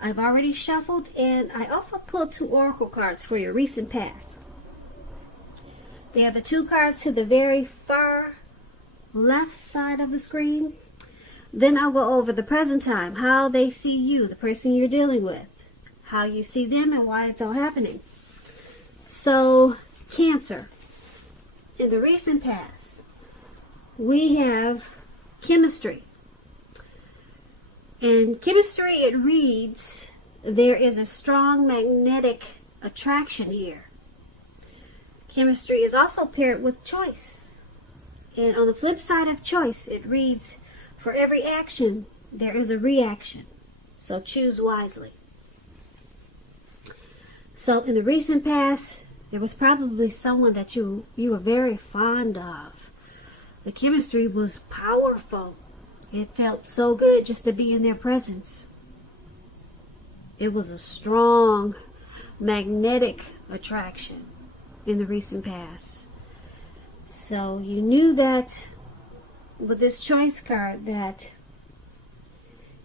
I've already shuffled, and I also pulled 2 oracle cards for your recent past. They are the 2 cards to the very far left side of the screen. Then I'll go over the present time, how they see you, the person you're dealing with, how you see them, and why it's all happening. So, Cancer. In the recent past, we have chemistry. In chemistry, it reads, there is a strong magnetic attraction here. Chemistry is also paired with choice. And on the flip side of choice, it reads, for every action, there is a reaction. So choose wisely. So in the recent past, there was probably someone that you were very fond of. The chemistry was powerful. It felt so good just to be in their presence. It was a strong magnetic attraction in the recent past. So you knew that with this choice card that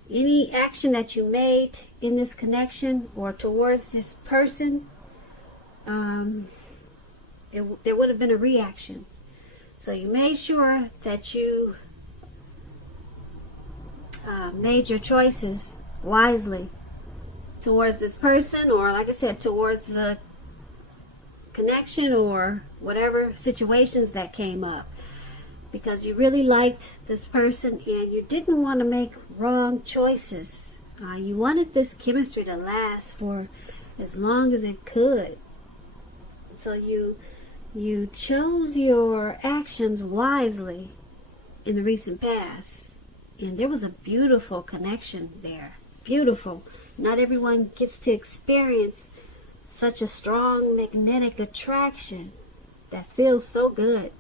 any action that you made in this connection or towards this person, there would have been a reaction. So you made sure that you made your choices wisely towards this person, or like I said, towards the connection or whatever situations that came up, because you really liked this person and you didn't want to make wrong choices. You wanted this chemistry to last for as long as it could. So you chose your actions wisely in the recent past. And there was a beautiful connection there. Beautiful. Not everyone gets to experience such a strong magnetic attraction that feels so good.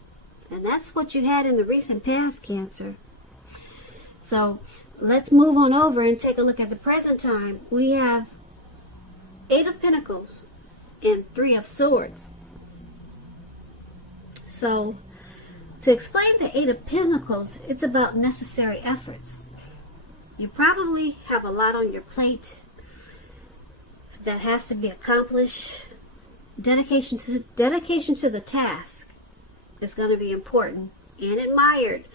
And that's what you had in the recent past, Cancer. So let's move on over and take a look at the present time. We have 8 of Pentacles and 3 of Swords. So to explain the 8 of Pentacles, it's about necessary efforts. You probably have a lot on your plate that has to be accomplished. Dedication to the task is going to be important and admired.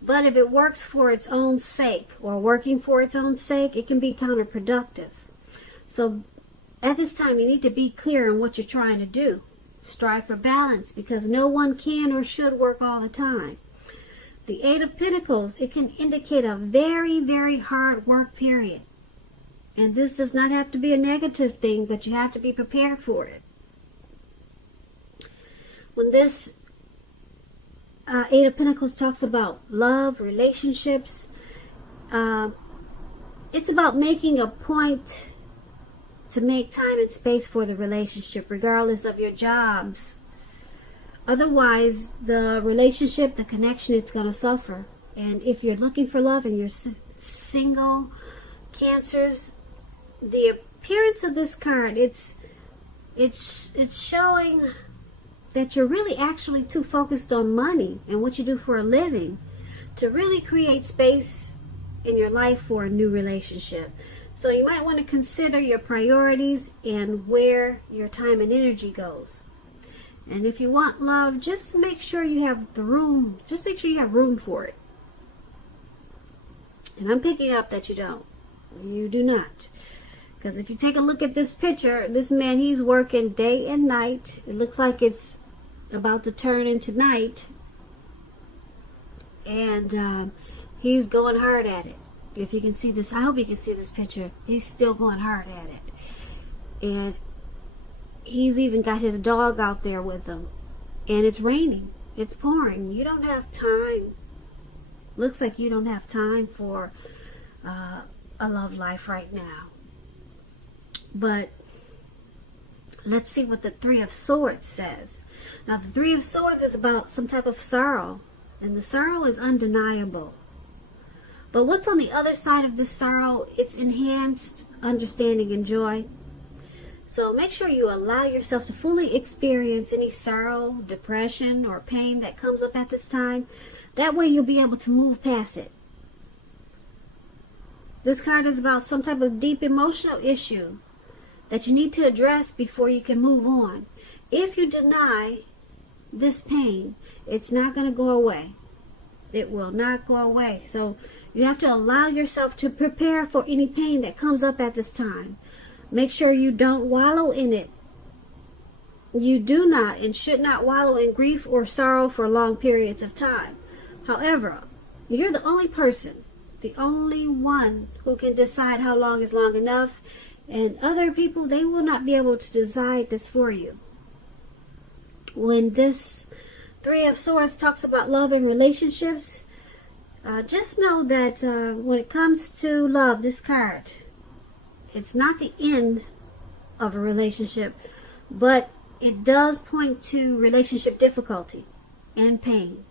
But if it works for its own sake, or working for its own sake, it can be counterproductive. So at this time, you need to be clear on what you're trying to do. Strive for balance, because no one can or should work all the time. The 8 of Pentacles, it can indicate a very, very hard work period. And this does not have to be a negative thing, but you have to be prepared for it. When this 8 of Pentacles talks about love, relationships, it's about making a point to make time and space for the relationship, regardless of your jobs. Otherwise, the relationship, the connection, it's going to suffer. And if you're looking for love and you're single, Cancers, the appearance of this card, it's showing that you're really actually too focused on money and what you do for a living to really create space in your life for a new relationship. So you might want to consider your priorities and where your time and energy goes. And if you want love, just make sure you have the room. Just make sure you have room for it. And I'm picking up that you don't. You do not. Because if you take a look at this picture, this man, he's working day and night. It looks like it's about to turn into night. And he's going hard at it. If you can see this, I hope you can see this picture. He's still going hard at it. And he's even got his dog out there with him. And it's raining. It's pouring. You don't have time. Looks like you don't have time for a love life right now. But let's see what the 3 of Swords says. Now, the 3 of Swords is about some type of sorrow. And the sorrow is undeniable. But what's on the other side of this sorrow? It's enhanced understanding and joy. So make sure you allow yourself to fully experience any sorrow, depression, or pain that comes up at this time. That way you'll be able to move past it. This card is about some type of deep emotional issue that you need to address before you can move on. If you deny this pain, it's not going to go away. It will not go away. So you have to allow yourself to prepare for any pain that comes up at this time. Make sure you don't wallow in it. You do not and should not wallow in grief or sorrow for long periods of time. However, you're the only person, the only one who can decide how long is long enough. And other people, they will not be able to decide this for you. When this Three of Swords talks about love and relationships, just know that when it comes to love, this card, it's not the end of a relationship, but it does point to relationship difficulty and pain.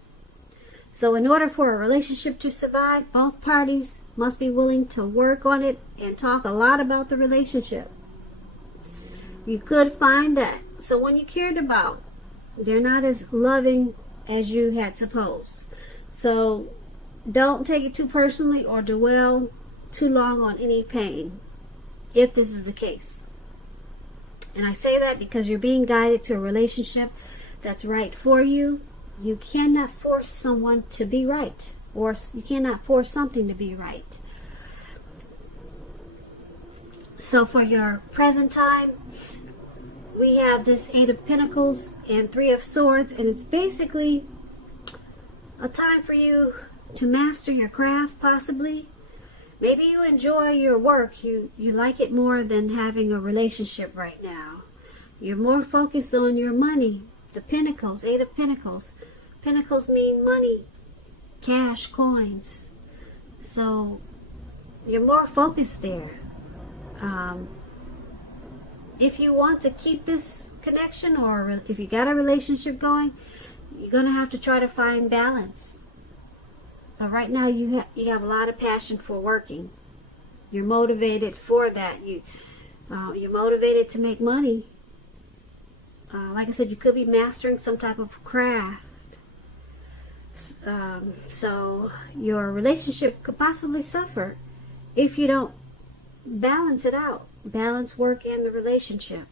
So in order for a relationship to survive, both parties must be willing to work on it and talk a lot about the relationship. You could find that someone you cared about, they're not as loving as you had supposed. So don't take it too personally or dwell too long on any pain, if this is the case. And I say that because you're being guided to a relationship that's right for you. You cannot force someone to be right, or you cannot force something to be right. So for your present time, we have this Eight of Pentacles and Three of Swords, and it's basically a time for you to master your craft, possibly. Maybe you enjoy your work. You like it more than having a relationship right now. You're more focused on your money. The Pentacles, Eight of Pentacles. Pentacles mean money, cash, coins. So you're more focused there. If you want to keep this connection, or if you got a relationship going, you're going to have to try to find balance. But right now you have a lot of passion for working. You're motivated for that. You're motivated to make money. Like I said, you could be mastering some type of craft. So your relationship could possibly suffer if you don't balance it out. Balance work and the relationship.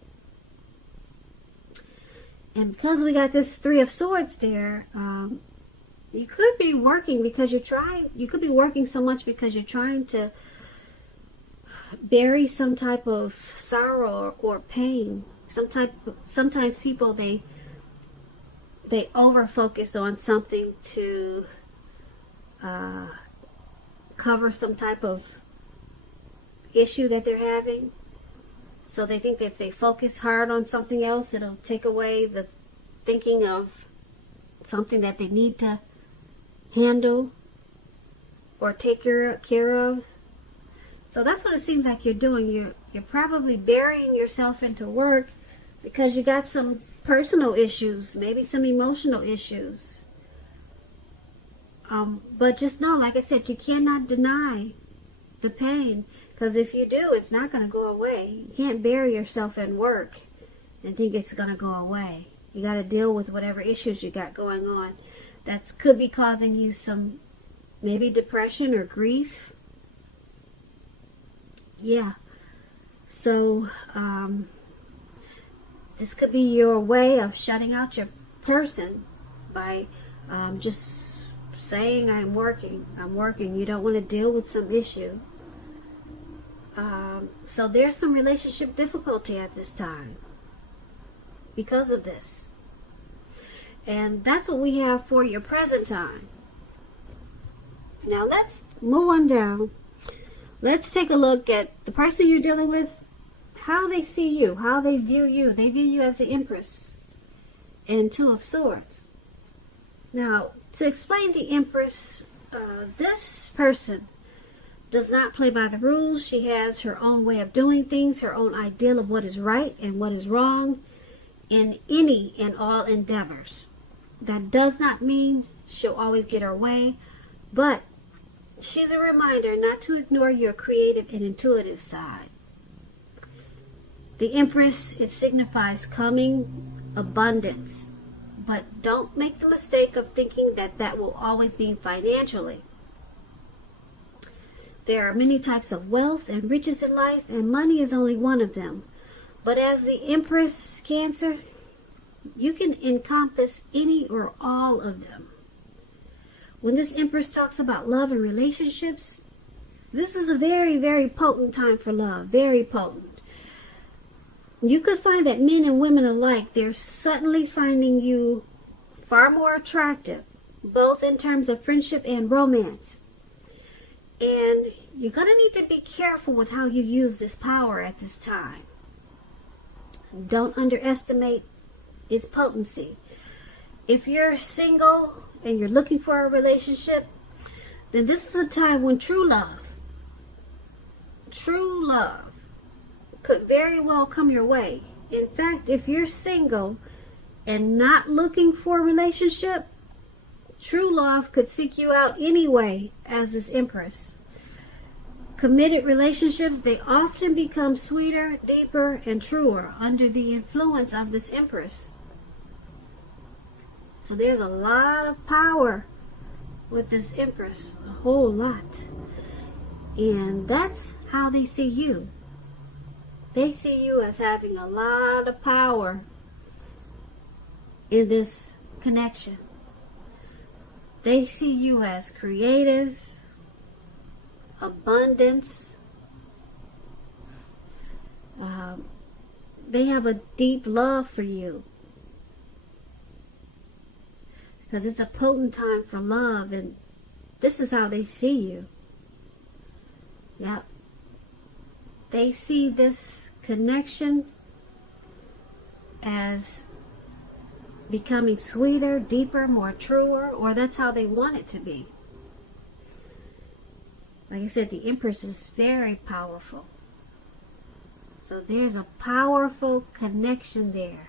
And because we got this Three of Swords there, you could be working because you're trying. You could be working so much because you're trying to bury some type of sorrow or pain. Sometimes people they over focus on something to cover some type of issue that they're having. So they think that if they focus hard on something else, it'll take away the thinking of something that they need to handle or take care of. So that's what it seems like you're doing. You're probably burying yourself into work because you got some personal issues, maybe some emotional issues. But just know, like I said, you cannot deny the pain, because if you do, it's not going to go away. You can't bury yourself in work and think it's going to go away. You got to deal with whatever issues you got going on that could be causing you some maybe depression or grief. Yeah. So this could be your way of shutting out your person by just saying, I'm working. You don't want to deal with some issue. So there's some relationship difficulty at this time because of this. And that's what we have for your present time. Now let's move on down. Let's take a look at the person you're dealing with, how they see you, how they view you. They view you as the Empress and Two of Swords. Now, to explain the Empress, this person does not play by the rules. She has her own way of doing things, her own ideal of what is right and what is wrong in any and all endeavors. That does not mean she'll always get her way, but she's a reminder not to ignore your creative and intuitive side. The Empress, it signifies coming abundance, but don't make the mistake of thinking that that will always mean financially. There are many types of wealth and riches in life, and money is only one of them. But as the Empress Cancer, you can encompass any or all of them. When this Empress talks about love and relationships, this is a very, very potent time for love. Very potent. You could find that men and women alike, they're suddenly finding you far more attractive, both in terms of friendship and romance. And you're going to need to be careful with how you use this power at this time. Don't underestimate its potency. If you're single and you're looking for a relationship, then this is a time when true love could very well come your way. In fact, if you're single and not looking for a relationship, true love could seek you out anyway as this Empress. Committed relationships, they often become sweeter, deeper, and truer under the influence of this Empress. So there's a lot of power with this Empress, a whole lot. And that's how they see you. They see you as having a lot of power in this connection. They see you as creative, abundance. They have a deep love for you. Because it's a potent time for love, and this is how they see you. Yep. They see this connection as becoming sweeter, deeper, more truer, or that's how they want it to be. Like I said, the Empress is very powerful. So there's a powerful connection there.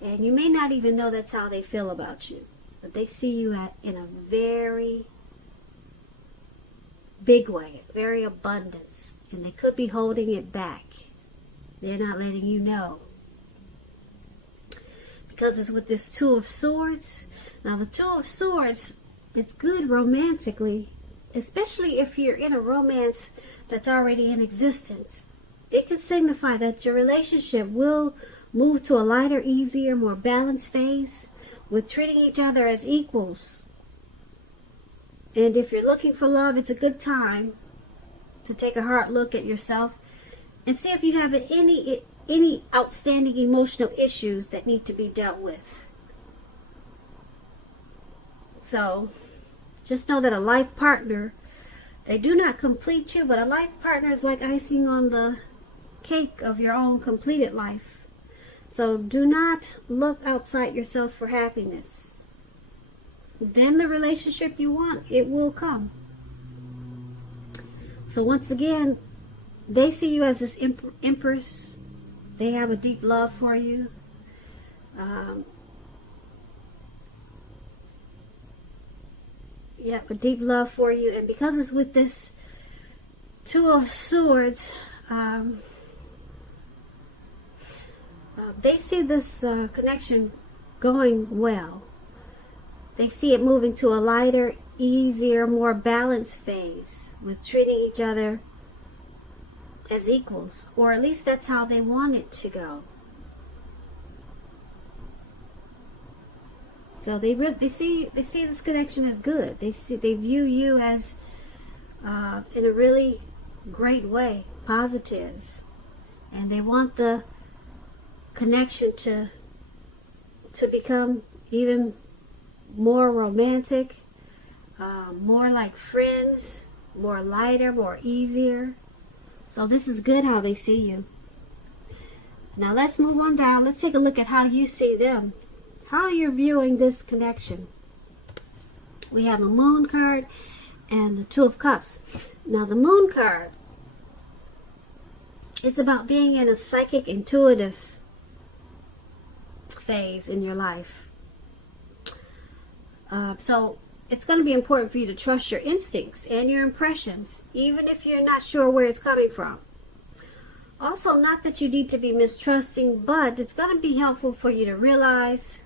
And you may not even know that's how they feel about you. But they see you in a very big way, very abundance. And they could be holding it back. They're not letting you know. Because it's with this Two of Swords. Now the Two of Swords, it's good romantically, especially if you're in a romance that's already in existence. It could signify that your relationship will move to a lighter, easier, more balanced phase with treating each other as equals. And if you're looking for love, it's a good time to take a hard look at yourself and see if you have any outstanding emotional issues that need to be dealt with. So just know that a life partner, they do not complete you, but a life partner is like icing on the cake of your own completed life. So do not look outside yourself for happiness. Then the relationship you want, it will come. So once again, they see you as this Empress. They have a deep love for you. A deep love for you. And because it's with this Two of Swords, they see this connection going well. They see it moving to a lighter, easier, more balanced phase with treating each other as equals, or at least that's how they want it to go. So they see this connection as good. They view you as in a really great way, positive, and they want the connection to become even more romantic, more like friends, more lighter, more easier. So this is good how they see you. Now let's move on down. Let's take a look at how you see them. How you're viewing this connection. We have a Moon card and the Two of Cups. Now the Moon card, it's about being in a psychic, intuitive phase in your life. So it's going to be important for you to trust your instincts and your impressions, even if you're not sure where it's coming from. Also, not that you need to be mistrusting, but it's going to be helpful for you to realize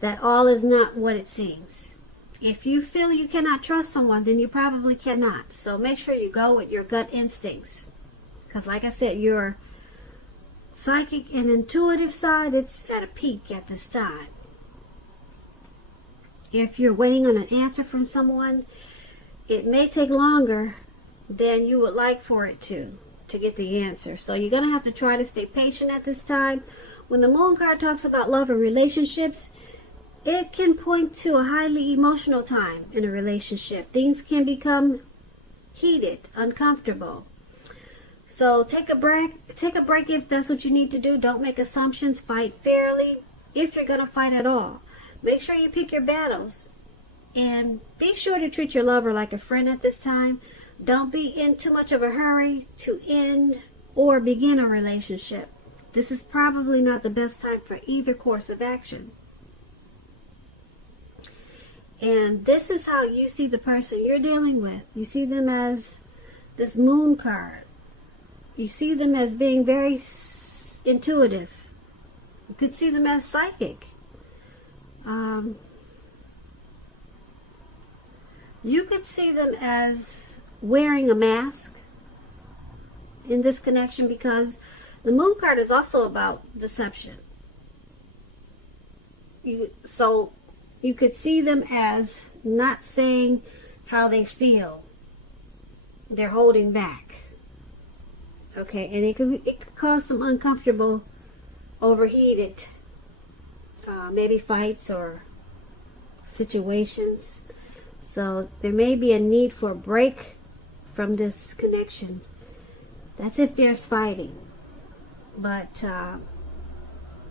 that all is not what it seems. If you feel you cannot trust someone, then you probably cannot. So make sure you go with your gut instincts. Because like I said, your psychic and intuitive side, it's at a peak at this time. If you're waiting on an answer from someone, it may take longer than you would like for it to get the answer. So you're going to have to try to stay patient at this time. When the moon card talks about love and relationships, it can point to a highly emotional time in a relationship. Things can become heated, uncomfortable. So take a break if that's what you need to do. Don't make assumptions. Fight fairly if you're going to fight at all. Make sure you pick your battles. And be sure to treat your lover like a friend at this time. Don't be in too much of a hurry to end or begin a relationship. This is probably not the best time for either course of action. And this is how you see the person you're dealing with. You see them as this moon card. You see them as being very intuitive. You could see them as psychic. You could see them as wearing a mask in this connection, because the moon card is also about deception. So you could see them as not saying how they feel. They're holding back. Okay, and it could cause some uncomfortable, overheated, maybe fights or situations. So there may be a need for a break from this connection. That's if there's fighting. But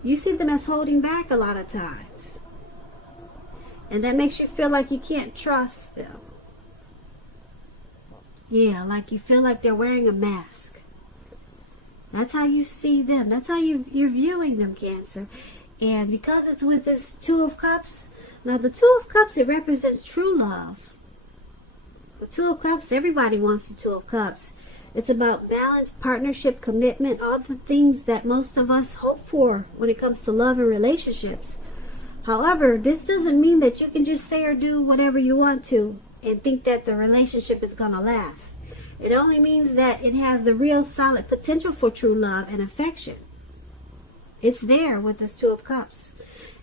you see them as holding back a lot of times. And that makes you feel like you can't trust them. Yeah, like you feel like they're wearing a mask. That's how you see them. That's how you're viewing them, Cancer. And because it's with this Two of Cups, now the Two of Cups, it represents true love. The Two of Cups, everybody wants the Two of Cups. It's about balance, partnership, commitment, all the things that most of us hope for when it comes to love and relationships. However, this doesn't mean that you can just say or do whatever you want to and think that the relationship is going to last. It only means that it has the real solid potential for true love and affection. It's there with this Two of Cups.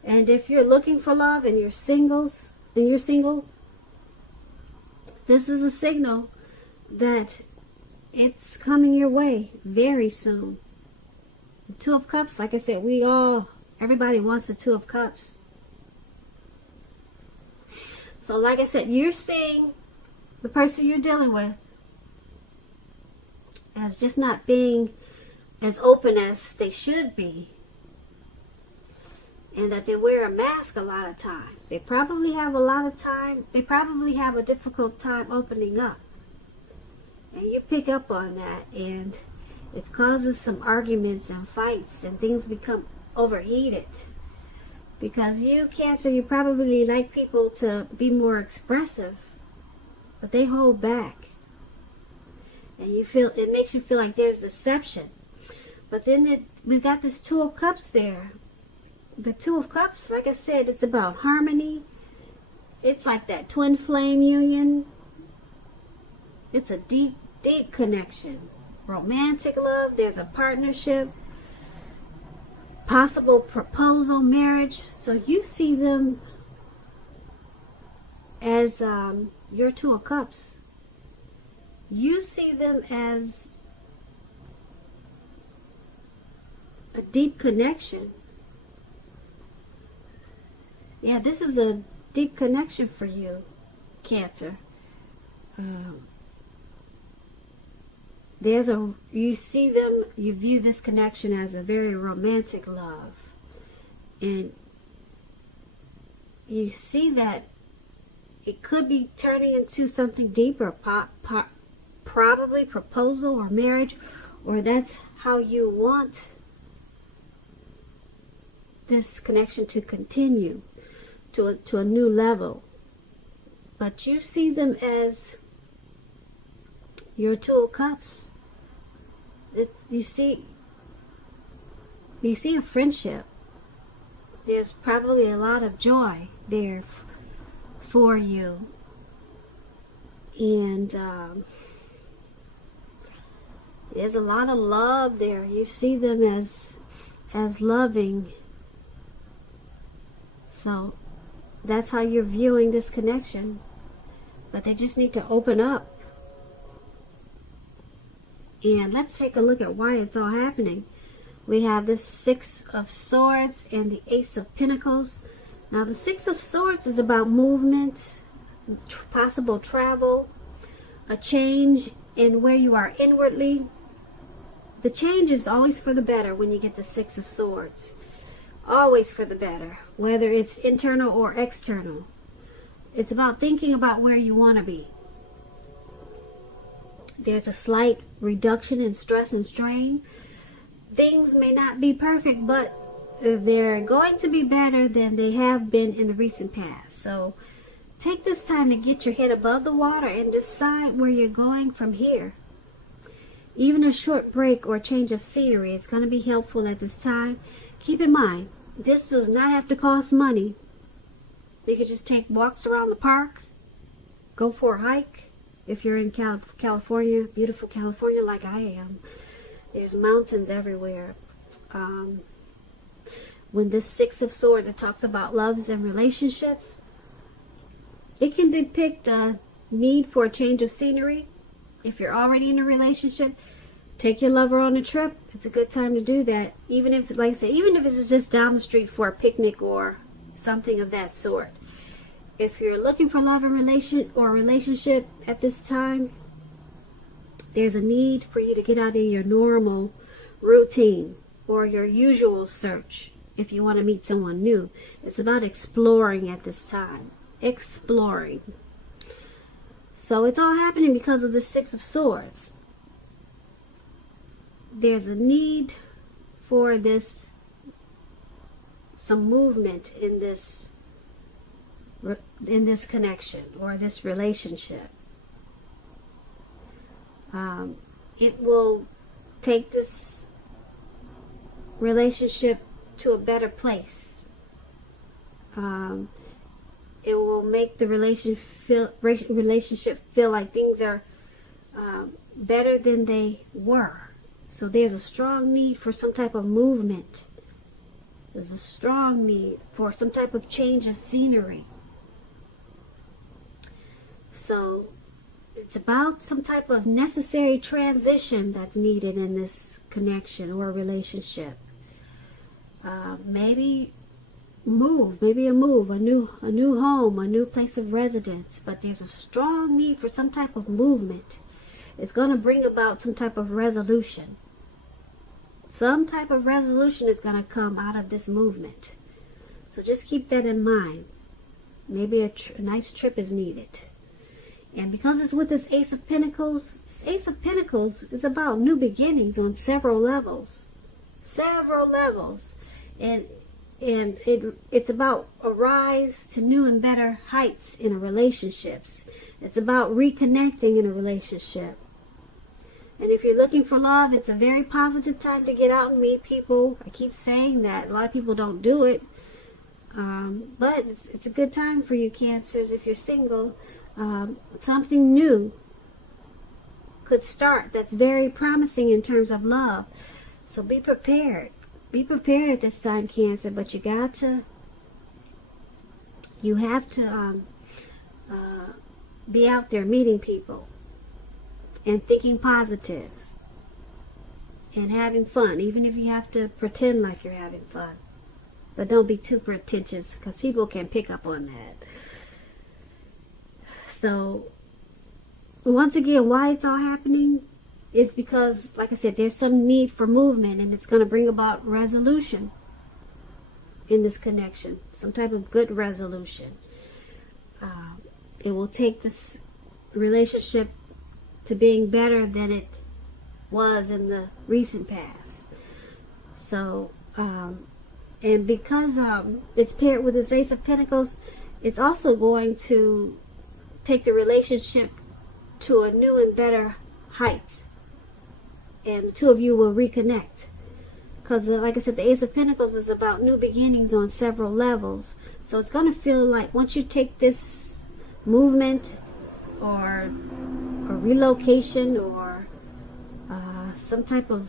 And if you're looking for love and you're single, this is a signal that it's coming your way very soon. The Two of Cups, like I said, everybody wants the Two of Cups. So like I said, you're seeing the person you're dealing with as just not being as open as they should be. And that they wear a mask a lot of times. They probably have a difficult time opening up. And you pick up on that, and it causes some arguments and fights, and things become overheated. Because you, Cancer, you probably like people to be more expressive, but they hold back. And it makes you feel like there's deception. But then we've got this Two of Cups there. The Two of Cups, like I said, it's about harmony. It's like that twin flame union. It's a deep, deep connection. Romantic love. There's a partnership. Possible proposal, marriage. So you see them as your Two of Cups. You see them as a deep connection. Yeah, this is a deep connection for you, Cancer. You see them, you view this connection as a very romantic love. And you see that it could be turning into something deeper, probably proposal or marriage, or that's how you want this connection to continue to a new level. But you see them as your Two of Cups. You see a friendship. There's probably a lot of joy there for you. And there's a lot of love there. You see them as loving. So that's how you're viewing this connection. But they just need to open up. And let's take a look at why it's all happening. We have the Six of Swords and the Ace of Pentacles. Now the Six of Swords is about movement, possible travel, a change in where you are inwardly. The change is always for the better when you get the Six of Swords. Always for the better, whether it's internal or external. It's about thinking about where you want to be. There's a slight reduction in stress and strain. Things may not be perfect, but they're going to be better than they have been in the recent past. So take this time to get your head above the water and decide where you're going from here. Even a short break or change of scenery, it's going to be helpful at this time. Keep in mind, this does not have to cost money. You could just take walks around the park, go for a hike. If you're in California, beautiful California like I am, there's mountains everywhere. When this Six of Swords, it talks about loves and relationships, it can depict the need for a change of scenery. If you're already in a relationship, take your lover on a trip. It's a good time to do that. Even if, like I say, even if it's just down the street for a picnic or something of that sort. If you're looking for love and relationship at this time, there's a need for you to get out of your normal routine or your usual search if you want to meet someone new. It's about exploring at this time. Exploring. So it's all happening because of the Six of Swords. There's a need for some movement in this connection or this relationship. It will take this relationship to a better place. It will make the relationship feel like things are better than they were. So there's a strong need for some type of movement. There's a strong need for some type of change of scenery. So it's about some type of necessary transition that's needed in this connection or relationship. Maybe a move, a new home, a new place of residence. But there's a strong need for some type of movement. It's going to bring about some type of resolution. Some type of resolution is going to come out of this movement. So just keep that in mind. Maybe a nice trip is needed. And because it's with this Ace of Pentacles is about new beginnings on several levels. And it's about a rise to new and better heights in a relationships. It's about reconnecting in a relationship. And if you're looking for love, it's a very positive time to get out and meet people. I keep saying that. A lot of people don't do it. But it's a good time for you, Cancers, if you're single. Something new could start that's very promising in terms of love. So be prepared. Be prepared at this time, Cancer. But you have to be out there meeting people and thinking positive and having fun, even if you have to pretend like you're having fun. But don't be too pretentious, because people can pick up on that. So once again, why it's all happening is because, like I said, there's some need for movement, and it's going to bring about resolution in this connection, some type of good resolution. It will take this relationship to being better than it was in the recent past. So and because it's paired with this Ace of Pentacles, it's also going to take the relationship to a new and better heights, and the two of you will reconnect. Because like I said, the Ace of Pentacles is about new beginnings on several levels. So it's going to feel like once you take this movement or relocation or some type of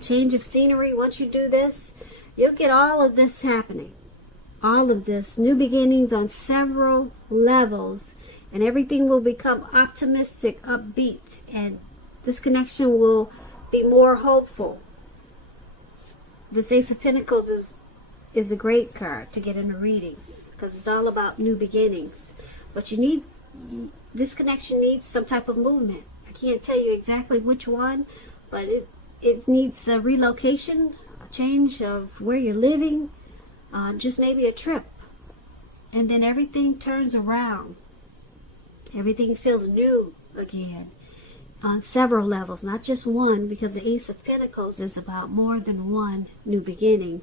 change of scenery. Once you do this, you'll get all of this happening. All of this, new beginnings on several levels, and everything will become optimistic, upbeat, and this connection will be more hopeful. This Ace of Pentacles is a great card to get in a reading because it's all about new beginnings. But this connection needs some type of movement. I can't tell you exactly which one, but it needs a relocation, a change of where you're living, just maybe a trip. And then everything turns around. Everything feels new again on several levels, not just one, because the Ace of Pentacles is about more than one new beginning.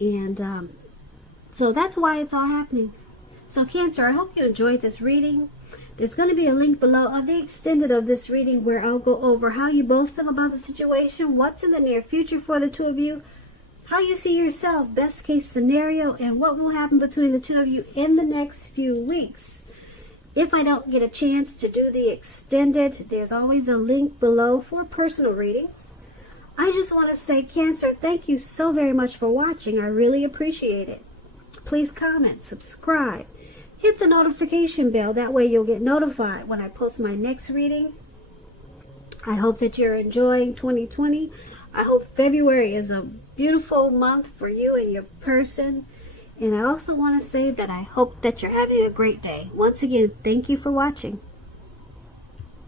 And so that's why it's all happening. So Cancer, I hope you enjoyed this reading. There's going to be a link below of the extended of this reading where I'll go over how you both feel about the situation, what's in the near future for the two of you, how you see yourself, best case scenario, and what will happen between the two of you in the next few weeks. If I don't get a chance to do the extended, there's always a link below for personal readings. I just want to say, Cancer, thank you so very much for watching. I really appreciate it. Please comment, subscribe, hit the notification bell. That way you'll get notified when I post my next reading. I hope that you're enjoying 2020. I hope February is a beautiful month for you and your person. And I also want to say that I hope that you're having a great day. Once again, thank you for watching.